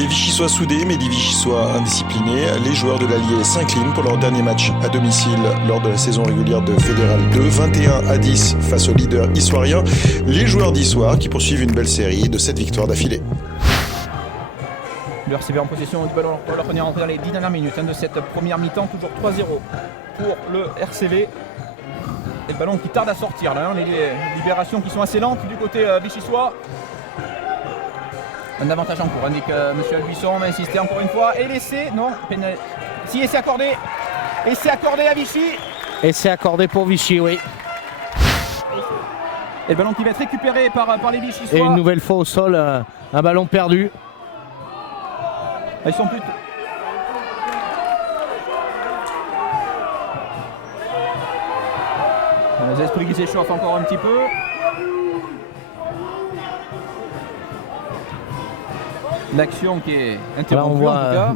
Des Vichysois soudés, mais des Vichysois indisciplinés. Les joueurs de l'Allier s'inclinent pour leur dernier match à domicile lors de la saison régulière de Fédéral 2. 21-10 face au leader issoirien. Les joueurs d'Issoire qui poursuivent une belle série de 7 victoires d'affilée. Le RCV en possession du ballon pour leur première entrée dans les 10 dernières minutes de cette première mi-temps. Toujours 3-0 pour le RCV. Et le ballon qui tarde à sortir. Là, les libérations qui sont assez lentes du côté vichysois. Un avantage en cours, indique Monsieur Albuisson, va insister encore une fois. Et l'essai, non, si, essai accordé. Essai accordé à Vichy. Essai accordé pour Vichy, oui. Et le ballon qui va être récupéré par les Vichysois. Et une nouvelle fois au sol, un ballon perdu. Ils sont plutôt... Les esprits qui s'échauffent encore un petit peu. L'action qui est interrompue en tout cas.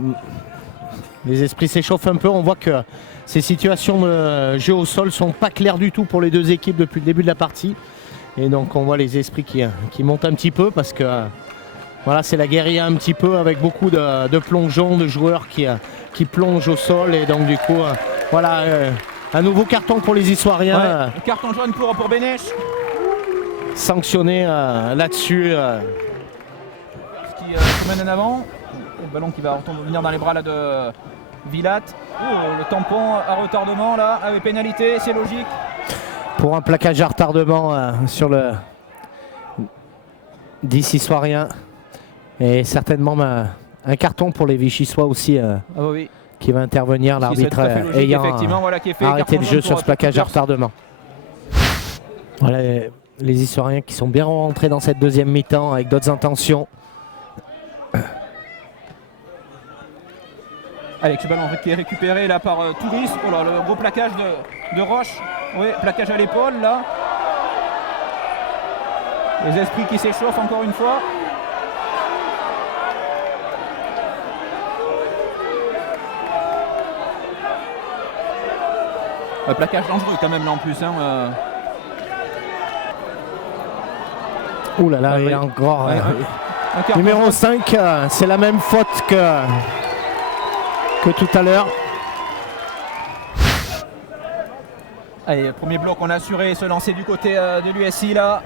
Les esprits s'échauffent un peu. On voit que ces situations de jeu au sol sont pas claires du tout pour les deux équipes depuis le début de la partie. Et donc on voit les esprits qui montent un petit peu parce que voilà, c'est la guérilla un petit peu avec beaucoup de plongeons, de joueurs qui plongent au sol. Et donc du coup, voilà, un nouveau carton pour les Issoiriens. Ouais, carton jaune pour Bénèche. Sanctionné là-dessus. Qui se mène en avant. Le ballon qui va revenir dans les bras là, de Vilat. Le tampon à retardement là, avec pénalité, c'est logique. Pour un plaquage à retardement sur le 10 Issoirien. Et certainement un carton pour les Vichysois aussi oui. Qui va intervenir, l'arbitre ayant voilà, qui est fait, arrêté le jeu sur ce plaquage à retardement. Voilà, les Issoiriens qui sont bien rentrés dans cette deuxième mi-temps avec d'autres intentions. Alex, ce ballon qui est récupéré là par Touris. Oh là, le gros plaquage de Roche. Oui, plaquage à l'épaule là. Les esprits qui s'échauffent encore une fois. Plaquage dangereux quand même là en plus. Ouh là là, il y a encore numéro 5, c'est la même faute que tout à l'heure. Allez, premier bloc, on a assuré se lancer du côté de l'USI là.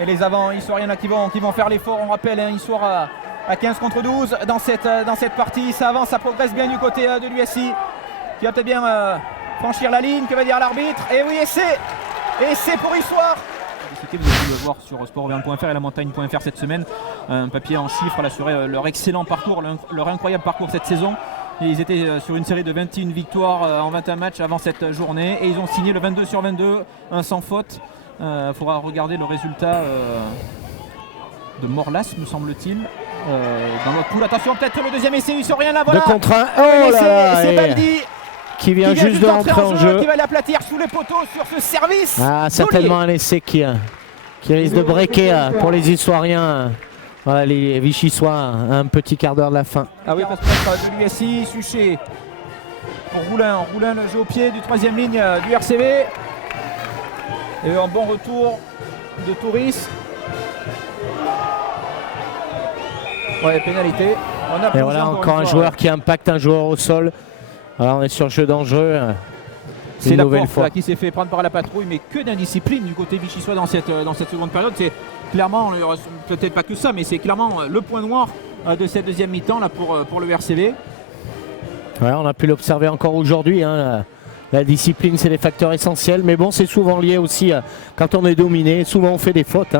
Et les avants issoiriens là qui vont faire l'effort. On rappelle, Issoire à 15 contre 12 dans cette partie. Ça avance, ça progresse bien du côté de l'USI. Qui va peut-être bien franchir la ligne, que va dire l'arbitre. Et oui, essai pour Issoire. Vous avez pu le voir sur sport21.fr et la montagne.fr cette semaine. Un papier en chiffres là, sur leur excellent parcours, leur incroyable parcours cette saison. Et ils étaient sur une série de 21 victoires en 21 matchs avant cette journée. Et ils ont signé le 22/22, un sans faute. Il faudra regarder le résultat de Morlas, me semble-t-il. Dans notre poule. Attention, peut-être le deuxième essai, ils sont rien là. Voilà. 2 contre 1. Oh là là, c'est Baldi. Qui vient juste d'entrer en jeu. Qui va l'aplatir sous les poteaux sur ce service. Certainement un essai qui risque de breaker pour les Issoiriens. Voilà, les Vichysois, un petit quart d'heure de la fin. Ah oui, parce que de l'USI, Suchet pour Roulin. Roulin, le jeu au pied du troisième ligne du RCV. Et un bon retour de Touris. Ouais, pénalité. Et voilà, encore un joueur qui impacte un joueur au sol. Alors on est sur jeu dangereux. C'est la porte qui s'est fait prendre par la patrouille, mais que d'indiscipline du côté vichysois dans cette seconde période. C'est clairement, peut-être pas que ça, mais c'est clairement le point noir de cette deuxième mi-temps là pour le RCV. Ouais, on a pu l'observer encore aujourd'hui. La discipline, c'est des facteurs essentiels, mais bon, c'est souvent lié aussi quand on est dominé. Souvent, on fait des fautes.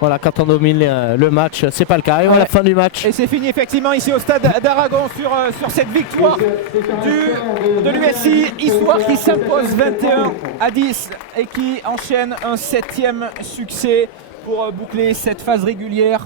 Voilà, quand on domine le match, c'est pas le cas. Et à la fin du match. Et c'est fini effectivement ici au stade d'Aragon sur cette victoire de l'USI. Issoire qui s'impose 21-10 et qui enchaîne un 7e succès pour boucler cette phase régulière